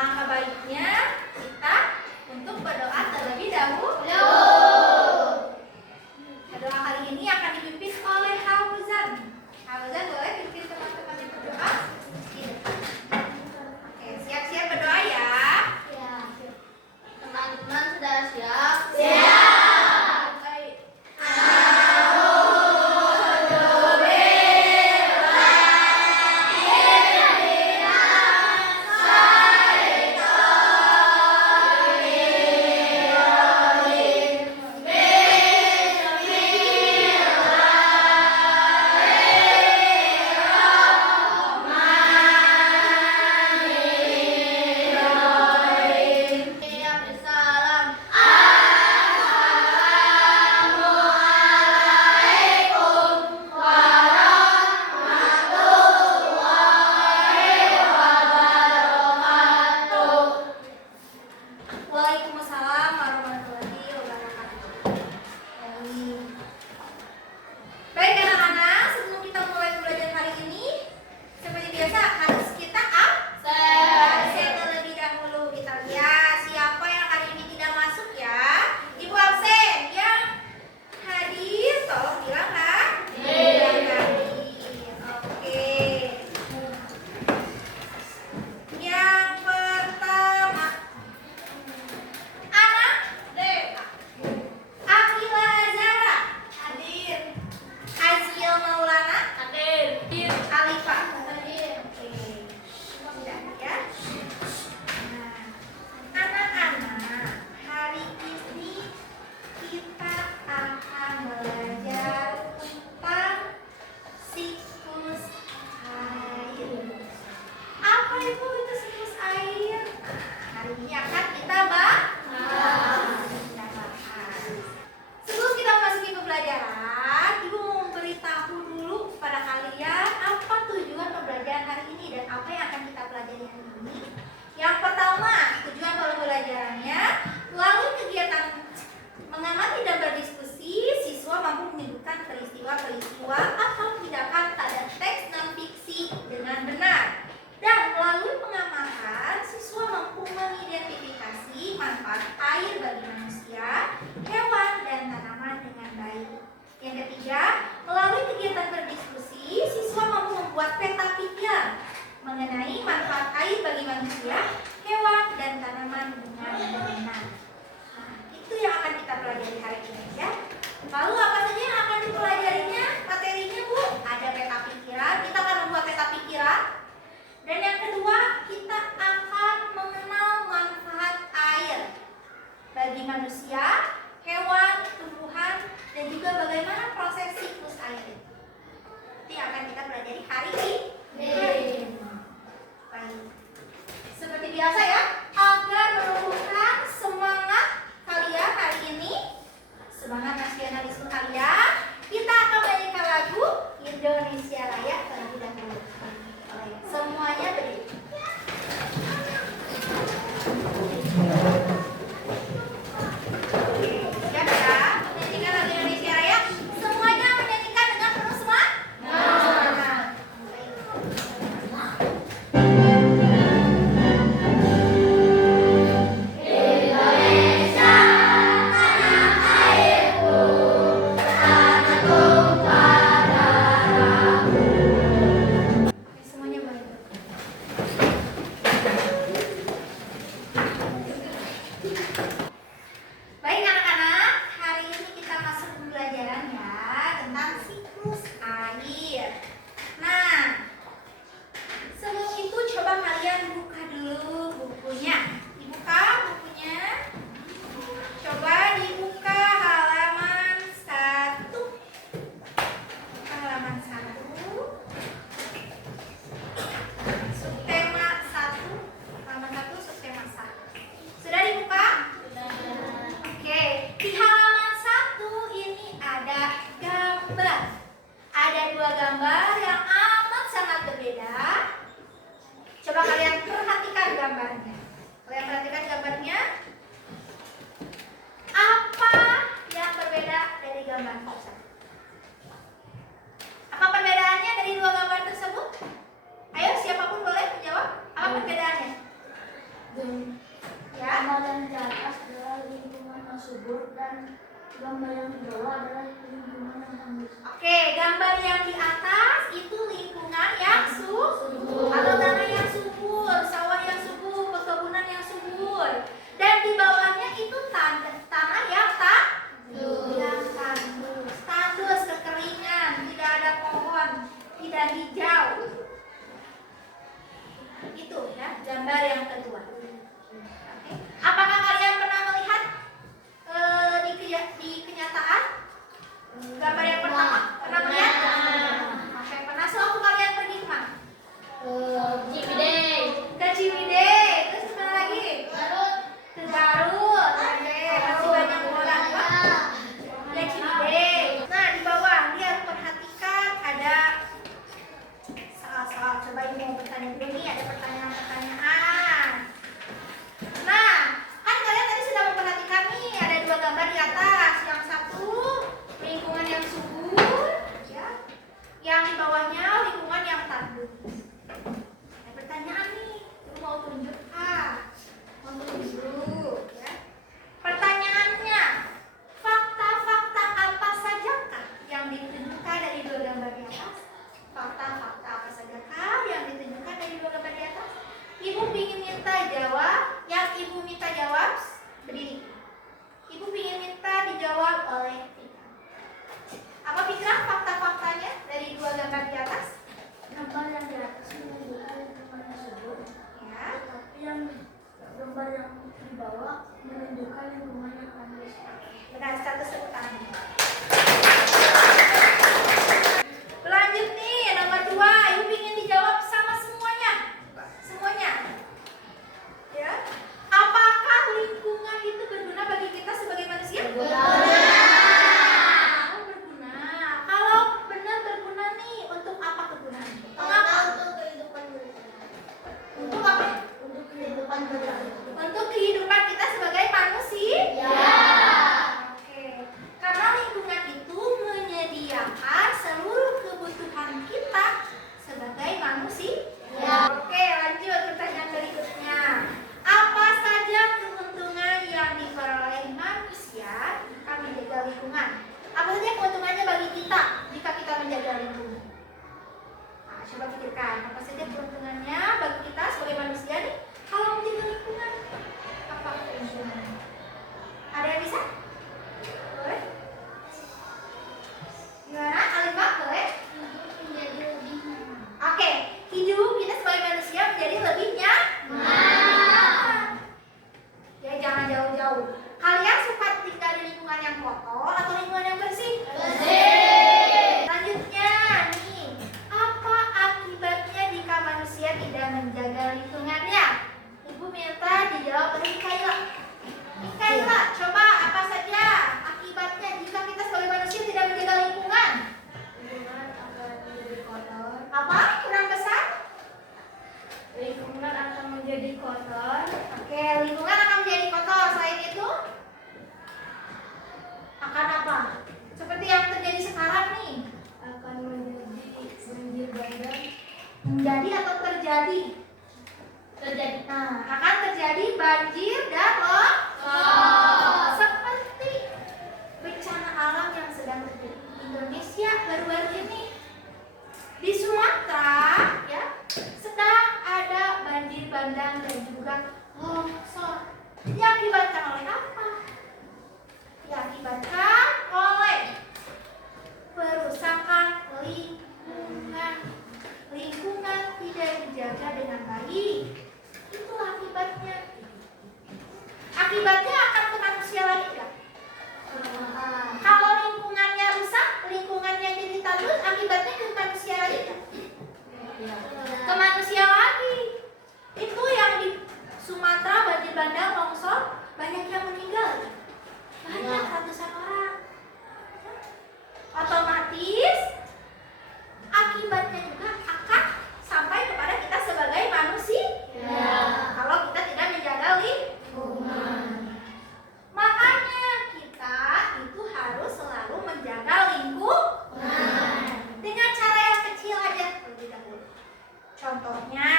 Alangkah baiknya kita untuk berdoa terlebih dahulu. Doa kali ini akan dipimpin oleh Hauzan. Hauzan boleh pimpin teman-temannya berdoa? Oke, siap-siap berdoa ya. Teman-teman sudah siap? Siap. Baik. Salam. Waalaikumsalam warahmatullahi wabarakatuh. Baik anak-anak, sebelum kita mulai pembelajaran hari ini, seperti biasa harus kita absen terlebih dahulu. Kita lihat siapa yang hari ini tidak masuk ya. Ibu absen yang hadir tolong bilang hadir. Oke. Yang pertama, Anak Deka, Akila Zahra hadir, Azil Maulana hadir, Alifa hadir. Oke, sudah ya. Nah, anak-anak, hari ini kita akan belajar tentang siklus air. Apa itu siklus air? Hari ini akan kita bahas. Sebelum kita memasuki pembelajaran, Ibu mau memberitahu dulu kepada kalian apa tujuan pembelajaran hari ini dan apa yang akan kita pelajari hari ini. Yang pertama, tujuan pembelajarannya melalui kegiatan mengamati dan berdiskusi, siswa mampu menyebutkan peristiwa-peristiwa atau tindakan pada teks non-fiksi dengan benar. Dan melalui pengamatan, siswa mampu mengidentifikasi manfaat air bagi manusia, hewan, dan tanaman dengan baik. Yang ketiga, melalui kegiatan berdiskusi, siswa mampu membuat peta pikiran mengenai manfaat air bagi manusia, hewan, dan tanaman dengan benar. Nah, itu yang akan kita pelajari hari ini ya. Lalu apa saja yang akan dipelajarinya? Materinya Bu, ada peta pikiran. Kita akan membuat peta pikiran. Dan yang kedua, kita akan mengenal manfaat air bagi manusia, hewan, tumbuhan, dan juga bagaimana proses siklus air itu. Itu yang akan kita pelajari hari ini. Baik. Seperti biasa ya, agar menumbuhkan semangat kalian hari ini, semangat nasionalisme kalian, kita akan menyanyikan lagu Indonesia Raya terlebih dahulu. Semuanya berdiri. Siap ya? Menyanyikan lagu Indonesia Raya. Semuanya menyanyikan dengan penuh semangat. Semuanya boleh. Baik anak-anak, hari ini kita masuk pembelajaran ya tentang siklus air. Nah, sebelum itu coba kalian buka dulu bukunya. Dibuka bukunya. Coba dibuka halaman 1. Buka halaman 1. Subtema 1. Halaman 1 subtema 1. Sudah dibuka? Oke, di halaman 1 ini ada gambar. Ada 2 gambar yang amat sangat berbeda. Coba kalian perhatikan gambar yang di bawah adalah lingkungan yang tandus. Oke, gambar yang di atas itu lingkungan yang subur atau tanah yang subur, sawah yang subur, perkebunan yang subur. Dan di bawahnya itu tanah yang tandus, tandus kekeringan, tidak ada pohon, tidak hijau. Itu ya gambar yang kedua. Oke. Apakah kalian pernah melihat di kenyataan gambar yang pertama? Pernah melihat? Oke, pernah. Sewaktu kalian pergi kemana? Ciwidey. Ke Ciwidey. Terus kemana lagi? Garut. Ke Garut. Oke, masih banyak orang ya Ciwidey. Nah, di bawah lihat, perhatikan ada soal-soal. Coba ibu mau bertanya dulu nih, ada pertanyaan-pertanyaan. Nah, kan kalian tadi sudah memperhatikan nih, ada dua gambar di atas. Yang satu lingkungan yang subur, ya. Yang di bawahnya lingkungan yang tandus. Ada pertanyaan nih, ibu mau tunjuk mau tunjuk, ya. Pertanyaannya, fakta-fakta apa sajakah yang ditunjukkan dari dua gambar di atas? Fakta-fakta apa sajakah yang ditunjukkan dari dua gambar di atas? Ibu ingin minta jawab, yang ibu minta jawab berdiri. Ibu ingin minta dijawab oleh Fika. Apa Fika fakta-faktanya dari dua gambar di atas? Gambar yang di atas menunjukkan lingkungan yang subur, Ya. tapi yang gambar yang di bawah menunjukkan lingkungan yang tandus. Benar, satu tepuk tangan. Lanjut nih, nomor 2. Ibu ingin dijawab sama semuanya. Semuanya. Ya. Apakah lingkungan itu berguna bagi kita sebagai manusia? Berguna. Oh, berguna. Kalau benar berguna nih, untuk apa kegunaannya? Mengapa? Untuk kehidupan bersama. Untuk apa? Untuk kehidupan bersama. Untuk kehidupan kita sebagai manusia. Ya. Oke. Karena lingkungan itu menyediakan seluruh kebutuhan kita sebagai manusia. Ya. Oke, lanjut pertanyaan berikutnya. Apa saja keuntungan yang diperoleh manusia jika menjaga lingkungan? Apa saja keuntungannya bagi kita jika kita menjaga lingkungan? Nah, coba pikirkan, apa saja keuntungannya bagi kita sebagai manusia nih kalau menjaga lingkungan? Apa keuntungannya? Ada yang bisa? Boleh? Gimana? Alimah, boleh? Menjadi lebih nyaman. Oke, hidup kita sebagai manusia menjadi lebih nyaman. Ya, jangan jauh-jauh. Kalian suka tinggal di lingkungan yang kotor atau lingkungan yang bersih? Bersih. Selanjutnya nih, apa akibatnya jika manusia tidak menjaga lingkungannya? Ibu minta dijawab oleh Kaila. Kaila, coba apa saja akibatnya jika kita sebagai manusia tidak menjaga lingkungan? Lingkungan akan menjadi kotor. Apa? Kurang besar? Lingkungan akan menjadi kotor. Oke, lingkungan akan menjadi kotor. Selain itu, akan apa? Seperti yang terjadi sekarang nih. Akan menjadi banjir bandang. Menjadi atau terjadi? Terjadi. Nah, akan terjadi banjir dan Longsor. seperti bencana alam yang sedang terjadi di Indonesia baru-baru ini. Di Sumatera, ya, sedang ada banjir bandang dan juga longsor. Diakibatkan oleh apa? Diakibatkan oleh perusakan lingkungan. Lingkungan tidak dijaga dengan baik. Itulah akibatnya. Akibatnya akan ke manusia lagi nggak? Kalau lingkungannya rusak, lingkungannya jadi tandus, akibatnya ke manusia lagi nggak? Ke manusia lagi. Itu yang di Sumatera banjir bandang longsor, banyak yang meninggal. Banyak ratusan orang. Otomatis akibatnya juga akan sampai kepada kita sebagai manusia. Kalau kita tidak menjaga lingkungan. Makanya kita itu harus selalu menjaga lingkungan. Dengan cara yang kecil aja terlebih dahulu. Contohnya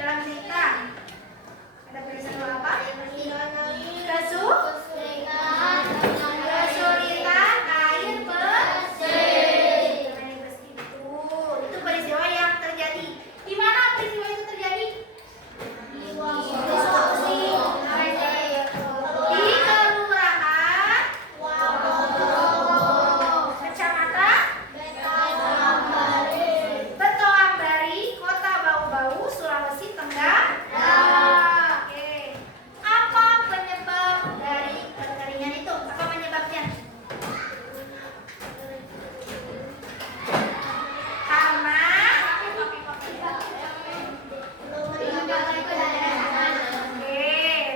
dalam cerita? Ada peristiwa apa? Kesulitan air bersih. Itu peristiwa yang terjadi. Di mana peristiwa itu terjadi? Di Kelurahan Kecamatan Betoambari, Kota Bau-Bau, Sulawesi Tenggara. Oke. Apa penyebab dari kekeringan itu? Apa penyebabnya? Karena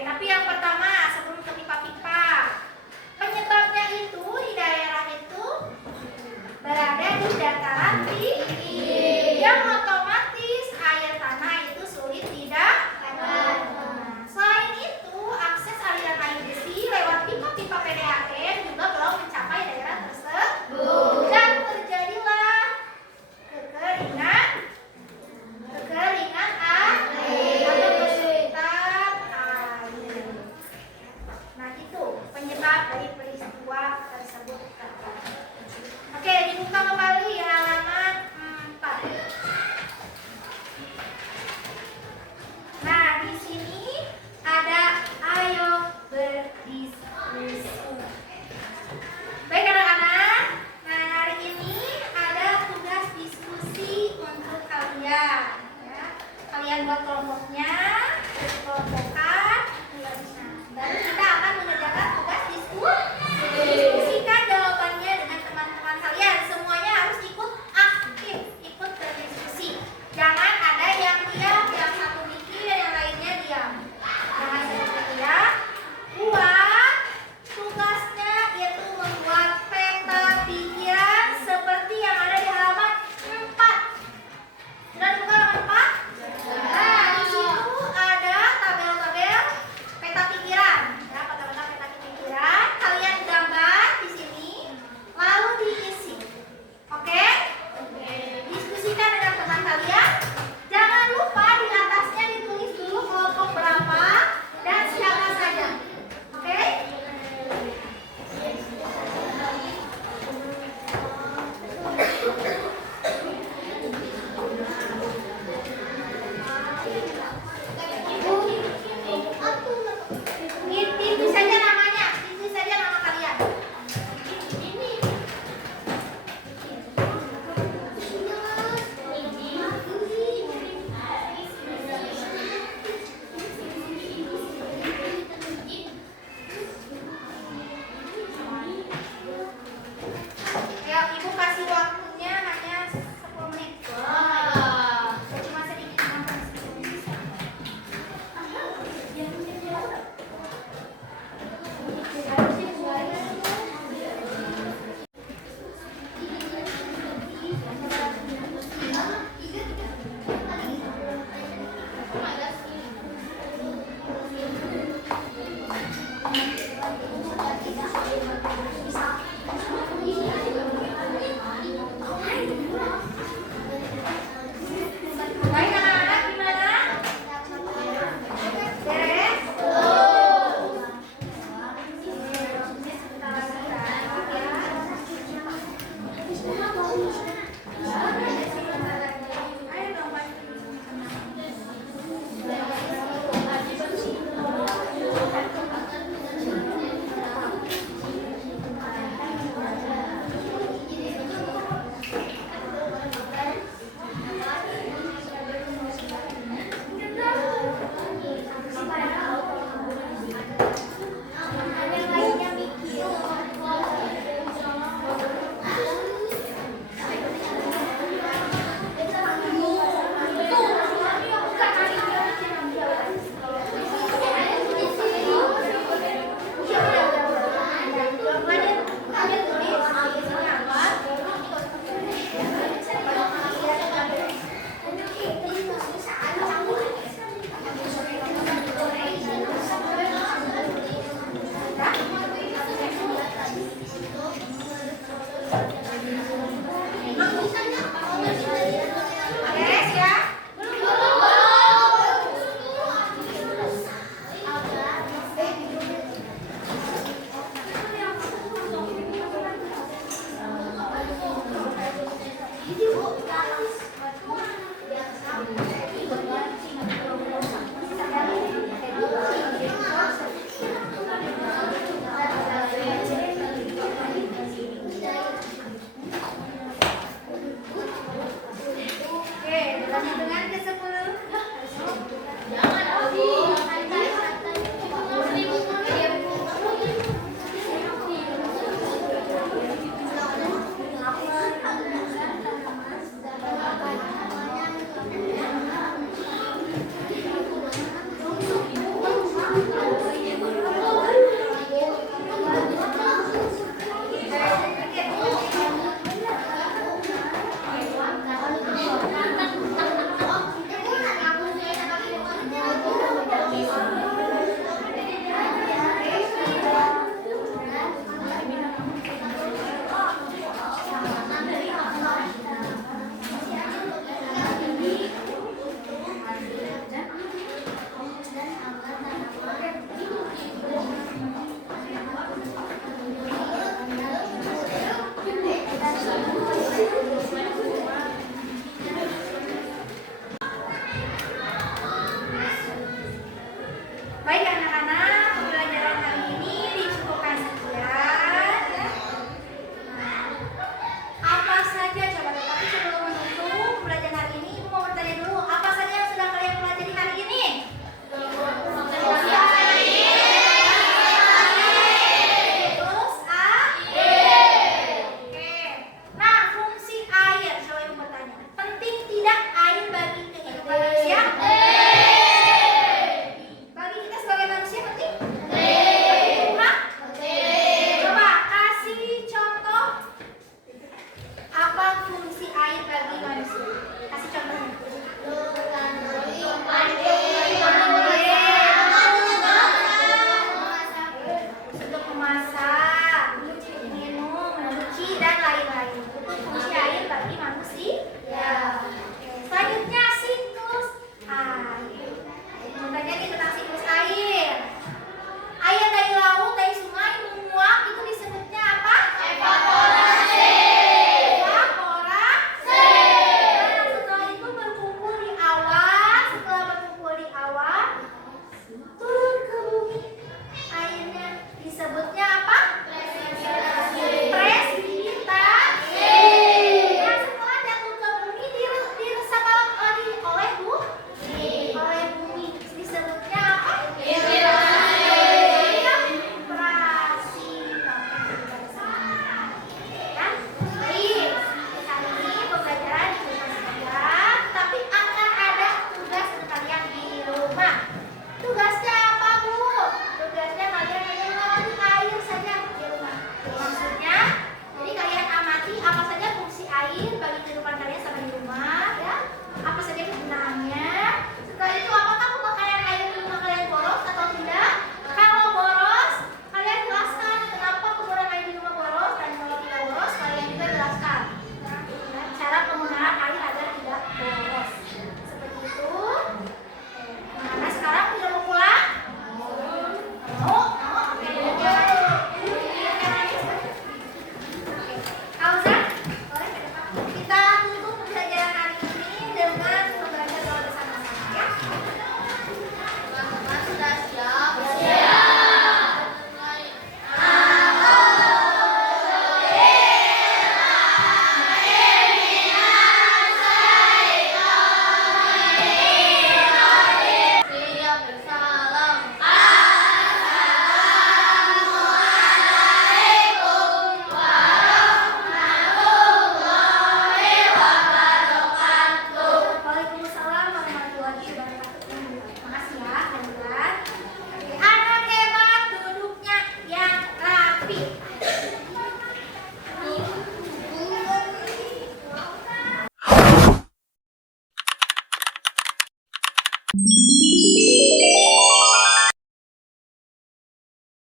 tapi yang pertama sebelum ke pipa-pipa, penyebabnya itu di daerah itu berada di dataran tinggi, yang otomatis air tanah itu sulit didapat. Selain itu, akses aliran air bersih lewat pipa-pipa PDAM juga belum mencapai daerah tersebut, dan terjadilah kekeringan air atau kesulitan air. Nah, itu penyebab dari peristiwa tersebut. Oke, dibuka kembali halaman 4. Nah, di sini ada ayo berdiskusi. Baik anak-anak, nah hari ini ada tugas diskusi untuk kalian. Ya. Kalian buat kelompoknya, kelompokan. Nah, baru kita